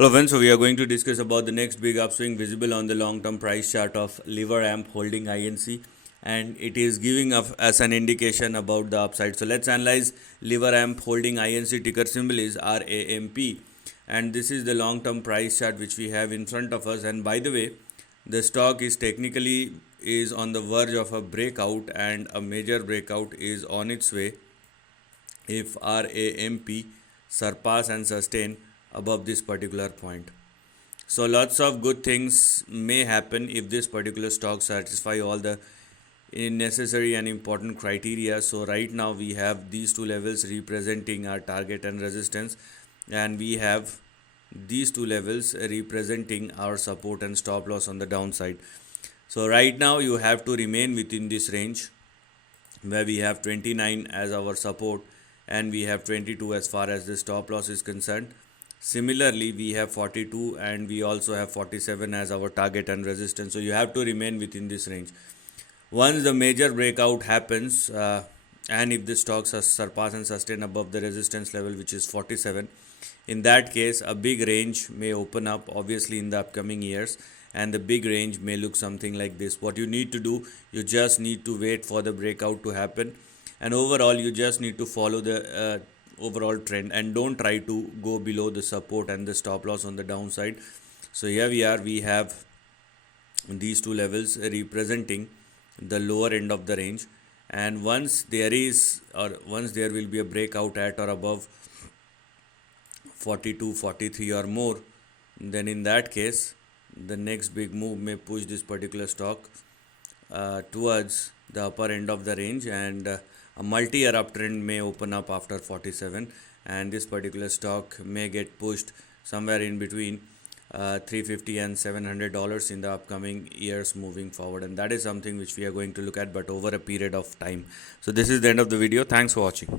Hello friends, so we are going to discuss about the next big upswing visible on the long-term price chart of Liveramp holding INC, and it is giving us an indication about the upside. So let's analyze Liveramp holding INC. Ticker symbol is RAMP, and this is the long-term price chart which we have in front of us. And by the way, the stock is technically is on the verge of a breakout, and a major breakout is on its way if RAMP surpass and sustain above this particular point. So lots of good things may happen if this particular stock satisfy all the necessary and important criteria. So right now we have these two levels representing our target and resistance, and we have these two levels representing our support and stop loss on the downside. So right now you have to remain within this range where we have 29 as our support and we have 22 as far as the stop loss is concerned. Similarly, we have 42 and we also have 47 as our target and resistance. So you have to remain within this range. Once the major breakout happens, and if the stocks surpass and sustain above the resistance level, which is 47, in that case a big range may open up obviously in the upcoming years, and the big range may look something like this. What you need to do, you just need to wait for the breakout to happen, and overall you just need to follow the overall trend and don't try to go below the support and the stop loss on the downside. So here we have these two levels representing the lower end of the range, and once there will be a breakout at or above 42, 43 or more, then in that case the next big move may push this particular stock towards the upper end of the range, and a multi-year uptrend may open up after 47, and this particular stock may get pushed somewhere in between $350 and $700 in the upcoming years moving forward, and that is something which we are going to look at, but over a period of time. So this is the end of the video. Thanks for watching.